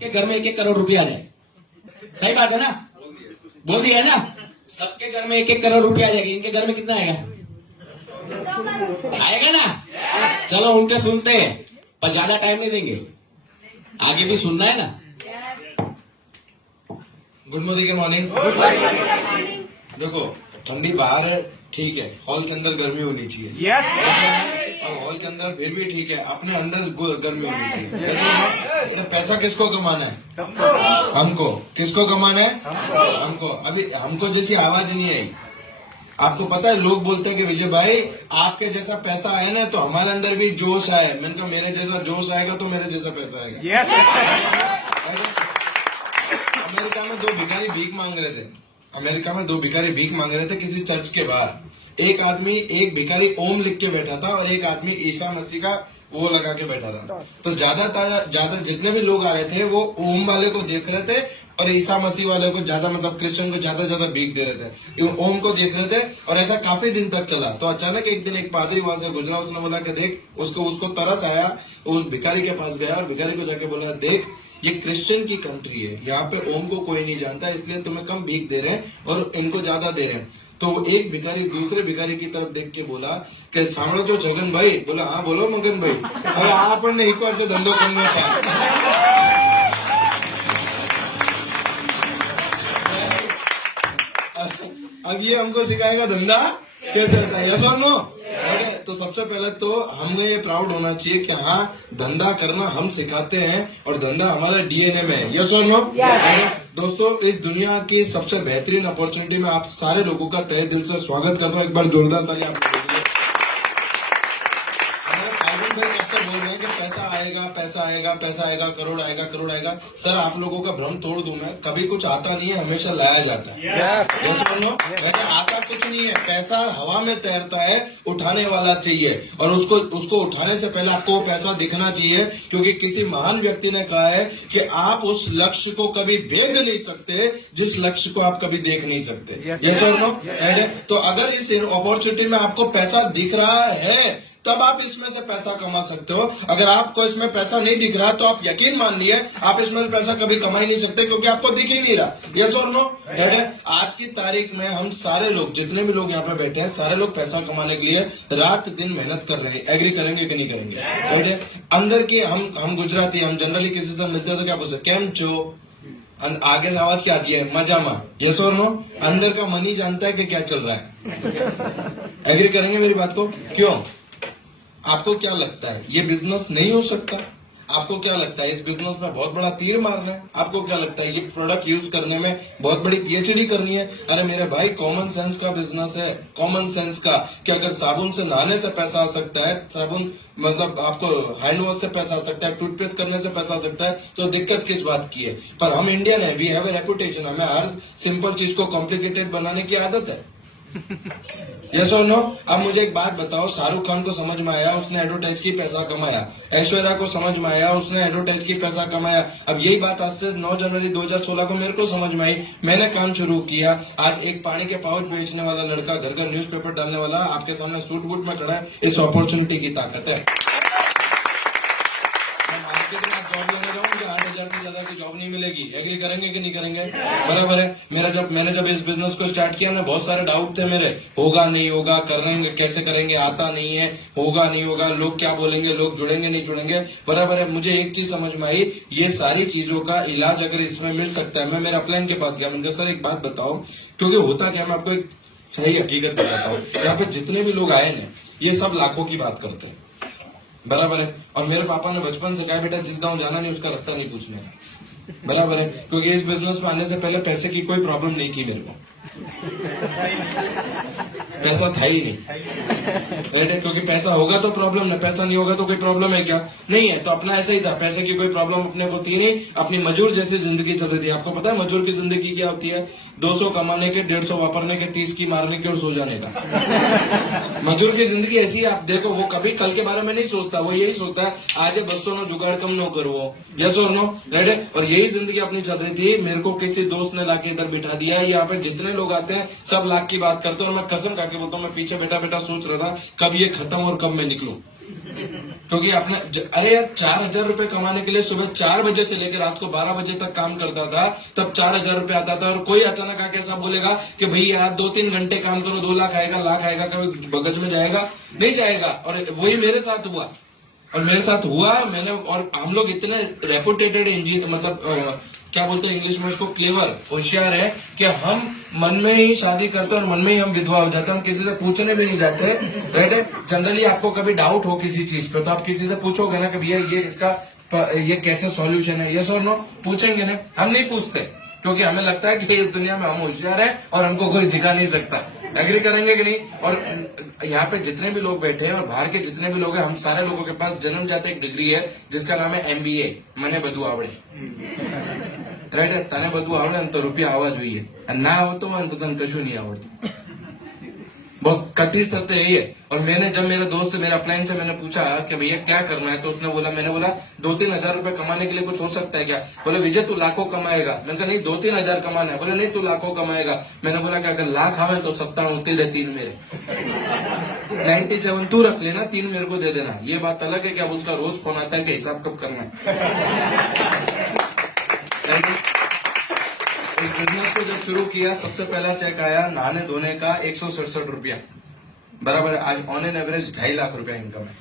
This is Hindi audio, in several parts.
के घर में 1-1 करोड़ रुपया रहे। सही बात है ना? बोल दिया ना? सबके घर में 1-1 करोड़ रुपया आ जाएगा। इनके घर में कितना आएगा? आएगा ना? चलो उनके सुनते हैं, पर ज्यादा टाइम नहीं देंगे, आगे भी सुनना है ना। Good morning. देखो, ठंडी बाहर है, ठीक है, हॉल के अंदर गर्मी होनी चाहिए। और हॉल के अंदर फिर भी ठीक है, अपने अंदर गर्मी होनी चाहिए। तो पैसा किसको कमाना है? हमको। किसको कमाना है? हमको। अभी हमको जैसी आवाज नहीं आई। आपको पता है, लोग बोलते हैं कि विजय भाई आपके जैसा पैसा आया ना तो हमारे अंदर भी जोश आए। मैंने कहा मेरे जैसा जोश आएगा तो मेरे जैसा पैसा आएगा। अमेरिका में 2 भिखारी भीख मांग रहे थे। अमेरिका में 2 भिखारी भीख मांग रहे थे किसी चर्च के बाहर। एक भिखारी ओम लिख के बैठा था और एक आदमी ईसा मसीह का वो लगा के बैठा था। तो ज्यादा जितने भी लोग आ रहे थे वो ओम वाले को देख रहे थे और ईसा मसीह वाले को ज्यादा, मतलब क्रिश्चियन को ज्यादा भीख दे रहे थे। ओम को देख रहे थे और ऐसा काफी दिन तक चला। तो अचानक एक दिन एक पादरी वहां से गुजरा, उसने बोला कि देख, उसको तरस आया, उस भिखारी के पास गया और भिखारी को जाके बोला, देख ये क्रिश्चियन की कंट्री है, यहाँ पे ओम को कोई नहीं जानता, इसलिए तुम्हें कम भीख दे रहे हैं और इनको ज्यादा दे रहे हैं। तो एक भिखारी दूसरे भिखारी की तरफ देख के बोला कि सामने जो जगन भाई, बोला हाँ बोलो मगन भाई, अरे आपने एक बार से धंधो करने का। अब ये हमको सिखाएगा धंधा कैसे होता है, यस और नो? तो सबसे पहले तो हमें ये प्राउड होना चाहिए कि हाँ, धंधा करना हम सिखाते हैं और धंधा हमारे डीएनए में है, यस और नो? दोस्तों, इस दुनिया की सबसे बेहतरीन अपॉर्चुनिटी में आप सारे लोगों का तहे दिल से स्वागत कर रहा हूँ। एक बार जोरदार ताली आप भाई कब से बोल रहे हैं कि पैसा आएगा, करोड़ आएगा। सर, आप लोगों का भ्रम तोड़ दूं मैं, कभी कुछ आता नहीं है, हमेशा लाया जाता है। आता कुछ नहीं है, पैसा हवा में तैरता है, उठाने वाला चाहिए और उसको उठाने से पहले आपको वो पैसा दिखना चाहिए, क्योंकि किसी महान व्यक्ति ने कहा है कि आप उस लक्ष्य को कभी भेद नहीं सकते जिस लक्ष्य को आप कभी देख नहीं सकते। यस और नो? तो अगर इस अपॉर्चुनिटी में आपको पैसा दिख रहा है तब आप इसमें से पैसा कमा सकते हो। अगर आपको इसमें पैसा नहीं दिख रहा तो आप यकीन मान लिए आप इसमें से पैसा कभी कमा ही नहीं सकते, क्योंकि आपको दिख ही नहीं रहा। यस और नो? आज की तारीख में हम सारे लोग, जितने भी लोग यहाँ पे बैठे हैं, सारे लोग पैसा कमाने के लिए रात दिन मेहनत कर रहे हैं। एग्री करेंगे कि नहीं करेंगे? अंदर की हम गुजराती, हम जनरली किसी से मिलते हो तो क्या बोलते, केम छो? आगे से आवाज क्या आती है? मजामा। यस और नो? अंदर का मन ही जानता है कि क्या चल रहा है। एग्री करेंगे मेरी बात को? क्यों? आपको क्या लगता है ये बिजनेस नहीं हो सकता? आपको क्या लगता है इस बिजनेस में बहुत बड़ा तीर मारना है? आपको क्या लगता है ये प्रोडक्ट यूज करने में बहुत बड़ी पीएचडी करनी है? अरे मेरे भाई, कॉमन सेंस का बिजनेस है। कॉमन सेंस का कि अगर साबुन से नहाने से पैसा आ सकता है, साबुन मतलब आपको हैंड वॉश से पैसा आ सकता है, टूथपेस्ट करने से पैसा आ सकता है, तो दिक्कत किस बात की है? पर हम इंडियन है, वी हैव ए रेपुटेशन, हमें हर सिंपल चीज को कॉम्प्लिकेटेड बनाने की आदत है। यस और नो? अब मुझे एक बात बताओ, शाहरुख खान को समझ में आया, उसने एडवर्टाइज की पैसा कमाया। ऐश्वर्या को समझ में आया, उसने एडवर्टाइज की पैसा कमाया। अब यही बात आज से 9 जनवरी 2016 को मेरे को समझ में आई, मैंने काम शुरू किया। आज एक पानी के पाउच बेचने वाला लड़का, घर घर न्यूज़पेपर डालने वाला आपके सामने सूट बूट में खड़ा है। इस अपॉर्चुनिटी की ताकत है। मार्केट में आप जॉब लेने जाओगे, 8,000 से ज्यादा की जॉब नहीं मिलेगी। एग्री करेंगे कि नहीं करेंगे? बराबर है। मैंने जब इस बिजनेस को स्टार्ट किया ना, बहुत सारे डाउट थे मेरे, होगा नहीं होगा, करेंगे कैसे करेंगे, आता नहीं है, होगा नहीं होगा, लोग क्या बोलेंगे, लोग जुड़ेंगे नहीं जुड़ेंगे। बराबर है। मुझे एक चीज समझ में आई, ये सारी चीजों का इलाज अगर इसमें मिल सकता है। मैं मेरा प्लान के पास गया, मैंने सर एक बात बताओ, क्योंकि होता क्या, मैं आपको एक सही हकीकत बताता हूँ। यहाँ पे जितने भी लोग आए ना, ये सब लाखों की बात करते हैं। बराबर है। और मेरे पापा ने बचपन से कहा, बेटा जिस गांव जाना नहीं उसका रास्ता नहीं पूछना है। बराबर है। क्योंकि इस बिजनेस में आने से पहले पैसे की कोई प्रॉब्लम नहीं थी मेरे को, पैसा था ही नहीं। क्योंकि पैसा होगा तो प्रॉब्लम है, पैसा नहीं होगा तो कोई प्रॉब्लम है क्या? नहीं है। तो अपना ऐसा ही था, पैसे की कोई प्रॉब्लम अपने को थी नहीं। अपनी मजदूर जैसी जिंदगी चल रही थी। आपको पता है मजदूर की जिंदगी क्या होती है? 200 कमाने के, 150 वापरने के, 30 की मारने के और सो जाने का। मजदूर की जिंदगी ऐसी है। आप देखो, वो कभी कल के बारे में नहीं सोचता, वो यही सोचता है आज 200 नो जुगाड़ कम नो करो। यस और नो? राइट। और यही जिंदगी अपनी चल रही थी। मेरे को किसी दोस्त ने लाके इधर बिठा दिया। यहाँ पे जितने लोग आते हैं सब लाख की बात करते हैं और मैं कसम खा के बोलता हूँ, मैं पीछे बैठा बैठा सोच रहा था कब ये खत्म और कब मैं निकलूं। क्योंकि अरे यार 4,000 रुपए कमाने के लिए सुबह 4 बजे से लेकर रात को 12 बजे तक काम करता था, तब 4,000 रुपए आता था। और कोई अचानक आके ऐसा बोलेगा कि भैया यार 2-3 घंटे काम करो 2 लाख आएगा, लाख आएगा, कभी बगज में जाएगा? नहीं जाएगा। और वही मेरे साथ हुआ, मैंने, और हम लोग इतने रेपुटेटेड इंजीनियर, मतलब क्या बोलते हैं इंग्लिश में उसको, क्लेवर, होशियार है कि हम मन में ही शादी करते हैं और मन में ही हम विधवा हो जाते हैं, हम किसी से पूछने भी नहीं जाते। राइट है। जनरली आपको कभी डाउट हो किसी चीज पे तो आप किसी से पूछोगे ना कि भैया ये कैसे सॉल्यूशन है, यस और नो, पूछेंगे ना? हम नहीं पूछते क्योंकि हमें लगता है कि इस दुनिया में हम होशियार है और हमको कोई सिखा नहीं सकता। एग्री करेंगे कि नहीं? और यहाँ पे जितने भी लोग बैठे हैं और बाहर के जितने भी लोग हैं, हम सारे लोगों के पास जन्मजात एक डिग्री है जिसका नाम है MBA, मने बधु आवड़े। राइट है। तने बधु आवड़े तो रुपया आवा જોઈએ, ना आवतो હોય तो तने कशु नहीं आवड़તું। बहुत कठिन सत्य यही है। और जब मेरे दोस्त से, मेरे अपलाइन से मैंने पूछा कि भैया क्या करना है, तो उसने बोला, मैंने बोला 2-3 हजार रुपए कमाने के लिए कुछ हो सकता है क्या? बोले विजय तू लाखों कमाएगा। मैंने कहा नहीं 2-3 हजार कमाना है। बोले नहीं तू लाखों कमाएगा। मैंने बोला कि अगर लाख आवे तो 97 होती रहे, 3 मेरे, 97 तू रख लेना, 3 मेरे को दे देना। ये बात अलग है कि अब उसका रोज फोन आता है कि हिसाब कब करना है। इस बिजनेस को जब शुरू किया, सबसे पहला चेक आया नहाने धोने का 167 रुपया, बराबर आज ऑन एन एवरेज 2.5 लाख रुपया इनकम है।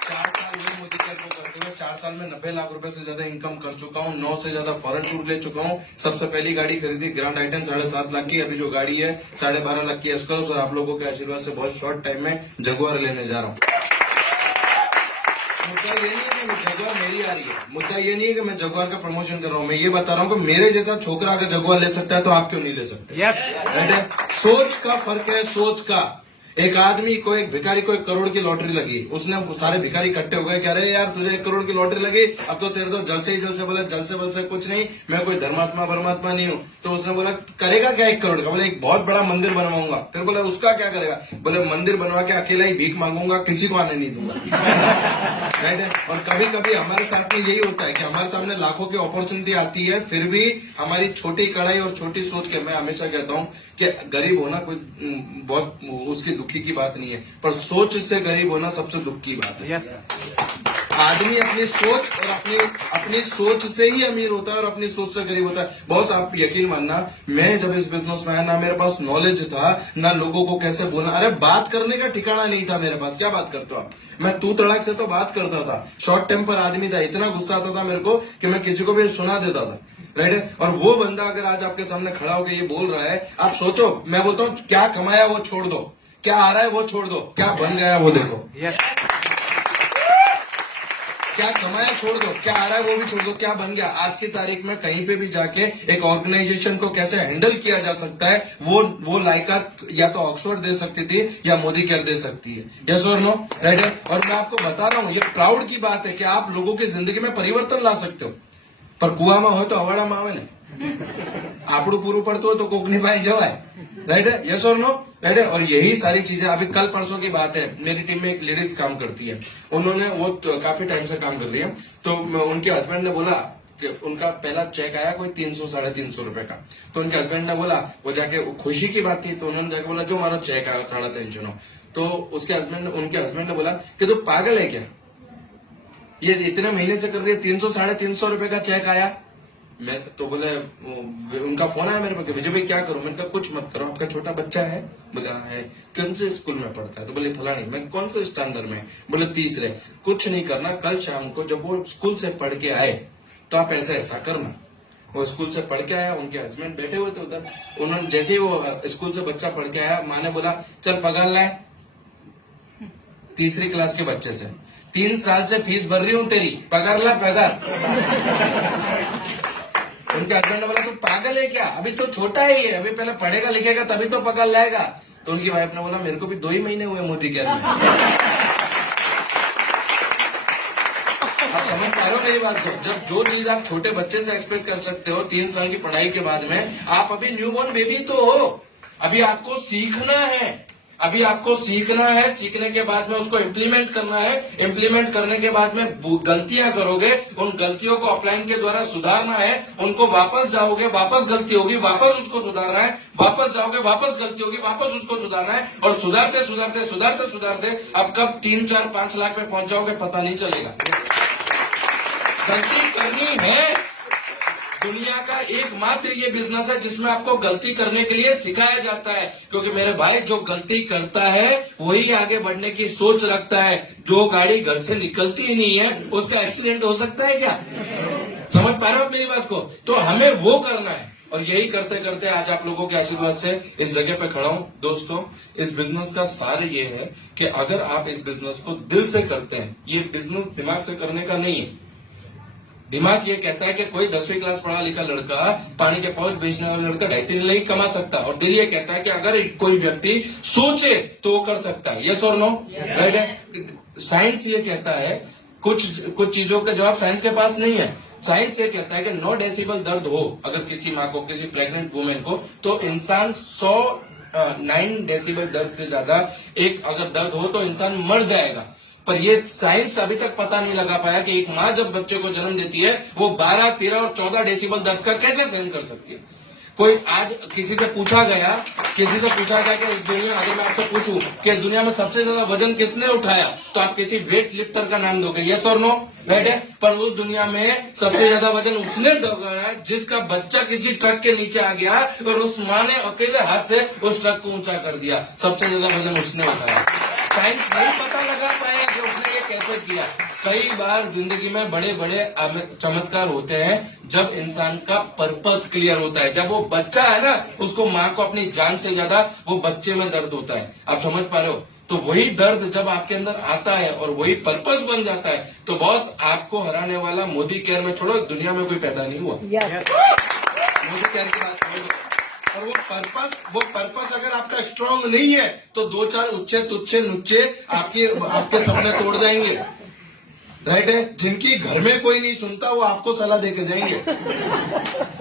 4 साल में मोदी केयर को करते हुए 4 साल में 90 लाख रुपए से ज्यादा इनकम कर चुका हूँ। 9 से ज्यादा फॉरेन टूर ले चुका हूँ। सबसे पहली गाड़ी खरीदी ग्रैंड आइटन 7.5 लाख की, अभी जो गाड़ी है 12.5 लाख की एस्कॉर्ट, और आप लोगों के आशीर्वाद से बहुत शॉर्ट टाइम में जगुआर लेने जा रहा हूँ। मुद्दा ये नहीं है कि जगुआर मेरी आ रही है, मुद्दा ये नहीं है कि मैं जगुआर का प्रमोशन कर रहा हूँ। मैं ये बता रहा हूँ कि मेरे जैसा छोकरा अगर जगुआर ले सकता है तो आप क्यों नहीं ले सकते? yes. सोच का फर्क है, सोच का। एक आदमी को, एक भिखारी को 1 करोड़ की लॉटरी लगी, उसने सारे भिखारी इकट्ठे हो गए, कह रहे यार तुझे 1 करोड़ की लॉटरी लगी, अब तो तेरे तो जल से बोले, जल से बल से कुछ नहीं, मैं कोई धर्मात्मा परमात्मा नहीं हूँ। तो उसने बोला करेगा क्या 1 करोड़ का? बोले एक बहुत बड़ा मंदिर बनवाऊंगा। फिर बोला उसका क्या करेगा? बोले मंदिर बनवा के अकेला ही भीख मांगूंगा, किसी को आने नहीं दूंगा। राइट है। और कभी कभी हमारे साथ में यही होता है कि हमारे सामने लाखों की अपॉर्चुनिटी आती है, फिर भी हमारी छोटी कड़ाई और छोटी सोच के, मैं हमेशा कहता हूँ कि गरीब होना कोई बहुत उसकी दुखी की बात नहीं है, पर सोच से गरीब होना सबसे दुख की बात है। yes. आदमी अपनी सोच और अपनी सोच से ही अमीर होता है और अपनी सोच से गरीब होता है। बॉस आप यकीन मानना, मैं जब इस बिजनेस में आया ना मेरे पास नॉलेज था, ना लोगों को कैसे बोलना, अरे बात करने का ठिकाना नहीं था मेरे पास। क्या बात करते हो आप? मैं तू तड़ाक से तो बात करता था, शॉर्ट टेम्पर आदमी था, इतना गुस्सा आता था मेरे को कि मैं किसी को भी सुना देता था। राइट है। और वो बंदा अगर आज आपके सामने खड़ा होकर ये बोल रहा है, आप सोचो, मैं बोलता हूँ क्या कमाया वो छोड़ दो, क्या आ रहा है वो छोड़ दो, क्या बन गया वो देखो। yes. क्या कमाया छोड़ दो, क्या आ रहा है वो भी छोड़ दो, क्या बन गया। आज की तारीख में कहीं पे भी जाके एक ऑर्गेनाइजेशन को कैसे हैंडल किया जा सकता है, वो लायकात या तो ऑक्सफोर्ड दे सकती थी या मोदी केयर दे सकती है। यस और नो? राइट है। और मैं आपको बता रहा हूँ, ये प्राउड की बात है कि आप लोगों की जिंदगी में परिवर्तन ला सकते हो। पर कुआમાં હોય તો અવાડામાં આવે ને, આપણું પૂરું પડતું હોય તો કોકની પાસે જવાય। राइट है। यस और नो? राइट है। और यही सारी चीजें, अभी कल परसों की बात है, मेरी टीम में एक लेडीज काम करती है, उन्होंने वो काफी टाइम से काम कर रही है, तो उनके हस्बैंड ने बोला कि उनका पहला चेक आया कोई 300-350 रुपए का। तो उनके हस्बैंड ने बोला, वो जाके खुशी की बात थी, तो उन्होंने जाके बोला जो हमारा चेक आया 350। तो उनके हस्बैंड ने बोला कि तू पागल है क्या, ये इतने महीने से कर रही है, 300-350 रुपए का चेक आया। मैं तो बोले, उनका फोन आया मेरे पास, विजय भाई क्या करूं? मैंने कहा कुछ मत करो, आपका छोटा बच्चा है? बोला है। कौन से स्कूल में पढ़ता है? तो बोले फलानी। मैं कौन से स्टैंडर्ड में? बोले 3रे। कुछ नहीं करना, कल शाम को जब वो स्कूल से पढ़ के आए तो आप ऐसा करना। वो स्कूल से पढ़ के आया, उनके हस्बैंड बैठे हुए थे उधर, उन्होंने जैसे ही वो स्कूल से बच्चा पढ़ के आया, माँ ने बोला चल पगार लाए 3री क्लास के बच्चे से, 3 साल से फीस भर रही हूँ तेरी, पगार ला पगार। उनके हस्बैंड ने बोला तू पागल है क्या, अभी तो छोटा ही है, अभी पहले पढ़ेगा लिखेगा तभी तो पगार लाएगा। तो उनकी वाइफ ने बोला मेरे को भी 2 ही महीने हुए मोदी केयर में। आप समझ पा रहे हो मेरी बात को? जब जो चीज आप छोटे बच्चे से एक्सपेक्ट कर सकते हो 3 साल की पढ़ाई के बाद में, आप अभी न्यूबॉर्न बेबी तो हो, अभी आपको सीखना है, अभी आपको सीखना है, सीखने के बाद में उसको इम्प्लीमेंट करना है, इम्प्लीमेंट करने के बाद में गलतियां करोगे, उन गलतियों को अपलाइन के द्वारा सुधारना है, उनको वापस जाओगे, वापस गलती होगी, वापस उसको सुधारना है, वापस जाओगे, वापस गलती होगी, वापस उसको सुधारना है, और सुधारते सुधारते सुधारते सुधारते अब कब 3, 4, 5 लाख पे पहुंच जाओगे पता नहीं चलेगा। गलती करनी है। दुनिया का एकमात्र ये बिजनेस है जिसमें आपको गलती करने के लिए सिखाया जाता है, क्योंकि मेरे भाई जो गलती करता है वही आगे बढ़ने की सोच रखता है। जो गाड़ी घर से निकलती ही नहीं है उसका एक्सीडेंट हो सकता है क्या? समझ पा रहे हो आप मेरी बात को? तो हमें वो करना है, और यही करते करते आज आप लोगों के आशीर्वाद से इस जगह पे खड़ा हूं। दोस्तों, इस बिजनेस का सार ये है कि अगर आप इस बिजनेस को दिल से करते हैं, ये बिजनेस दिमाग से करने का नहीं है। दिमाग ये कहता है कि कोई 10वीं क्लास पढ़ा लिखा लड़का, पानी के पाउच बेचने वाला लड़का 2.5 नहीं कमा सकता, और दिल ये कहता है कि अगर कोई व्यक्ति सोचे तो वो कर सकता है। यस और नो? राइट है। साइंस ये कहता है, कुछ चीजों का जवाब साइंस के पास नहीं है। साइंस ये कहता है कि 9 डेसिबल दर्द हो अगर किसी माँ को, किसी प्रेग्नेंट वुमेन को, तो इंसान 9 डेसिबल दर्द से ज्यादा एक अगर दर्द हो तो इंसान मर जाएगा। पर ये साइंस अभी तक पता नहीं लगा पाया कि एक माँ जब बच्चे को जन्म देती है वो 12, 13 और 14 डेसिबल दर्द का कैसे सहन कर सकती है। कोई आज किसी से पूछा गया कि इस दुनिया, अगर मैं आपसे पूछूं कि इस दुनिया में सबसे ज्यादा वजन किसने उठाया, तो आप किसी वेट लिफ्टर का नाम दोगे। यस और नो? राइट है। पर उस दुनिया में सबसे ज्यादा वजन उसने उठाया जिसका बच्चा किसी ट्रक के नीचे आ गया और उस माँ ने अकेले हाथ से उस ट्रक को ऊंचा कर दिया। सबसे ज्यादा वजन उसने उठाया। साइंस नहीं पता लगा पाया कि उसने ये कैसे किया। कई बार जिंदगी में बड़े बड़े चमत्कार होते हैं जब इंसान का पर्पस क्लियर होता है। जब वो बच्चा है ना, उसको माँ को अपनी जान से ज्यादा वो बच्चे में दर्द होता है। आप समझ पा रहे हो? तो वही दर्द जब आपके अंदर आता है और वही पर्पस बन जाता है, तो बॉस आपको हराने वाला मोदी केयर में छोड़ो, दुनिया में कोई पैदा नहीं हुआ। मोदी केयर की बात करो। और वो पर्पस अगर आपका स्ट्रांग नहीं है तो 2-4 उच्चे तुच्छे नुच्चे आपके सपने तोड़ जाएंगे। राइट है। जिनकी घर में कोई नहीं सुनता वो आपको सलाह देके जाएंगे।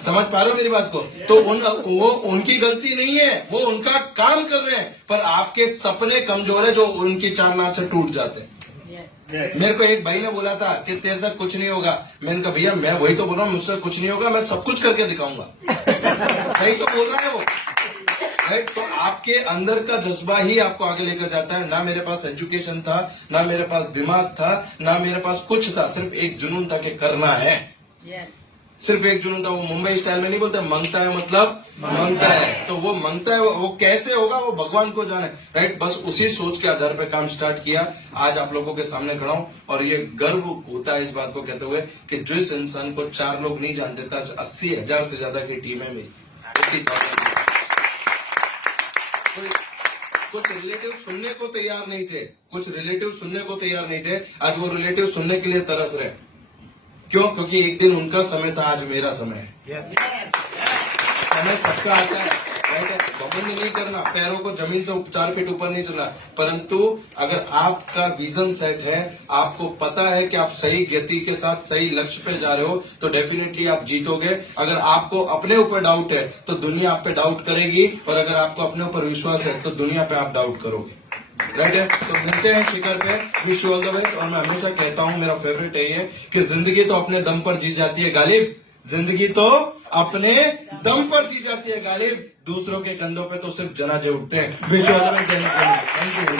समझ पा रहे हो मेरी बात को? तो वो उनकी गलती नहीं है, वो उनका काम कर रहे हैं, पर आपके सपने कमजोर है जो उनकी चारना से टूट जाते हैं। मेरे को एक भाई ने बोला था कि तेरे तक कुछ नहीं होगा। मैंने कहा भैया मैं वही तो बोल रहा हूँ, मुझसे कुछ नहीं होगा, मैं सब कुछ करके दिखाऊंगा। सही तो बोल रहा है वो। राइट। तो आपके अंदर का जज्बा ही आपको आगे लेकर जाता है। ना मेरे पास एजुकेशन था, ना मेरे पास दिमाग था, ना मेरे पास कुछ था, सिर्फ एक जुनून था कि करना है। सिर्फ एक जुनून था। वो मुंबई स्टाइल में नहीं बोलते मांगता है मतलब मांगता है। तो वो मांगता है, वो कैसे होगा वो भगवान को जाने। राइट। बस उसी सोच के आधार पर काम स्टार्ट किया। आज आप लोगों के सामने खड़ा हूं और ये गर्व होता है इस बात को कहते हुए कि जिस इंसान को 4 लोग नहीं जानते था, 80,000 से ज्यादा की टीम है मेरी। कुछ रिलेटिव सुनने को तैयार नहीं थे, कुछ रिलेटिव सुनने को तैयार नहीं थे। आज वो रिलेटिव सुनने के लिए तरस रहे। क्यों? क्योंकि एक दिन उनका समय था, आज मेरा समय है। समय सबका आता है। घमंड नहीं करना, पैरों को जमीन से 4 फीट ऊपर नहीं चलना, परंतु अगर आपका विजन सेट है, आपको पता है कि आप सही गति के साथ सही लक्ष्य पे जा रहे हो, तो डेफिनेटली आप जीतोगे। अगर आपको अपने ऊपर डाउट है तो दुनिया आप पे डाउट करेगी, और अगर आपको अपने ऊपर विश्वास है तो दुनिया पे आप डाउट करोगे। राइट है। तो मिलते हैं शिखर पे। Wish you all the best. और मैं हमेशा कहता हूं, मेरा फेवरेट है ये कि जिंदगी तो अपने दम पर जी जाती है गालिब, जिंदगी तो अपने दम पर जी जाती है गालिब, दूसरों के कंधों पे तो सिर्फ जनाजे उठते हैं। Wish you all the best. Thank you.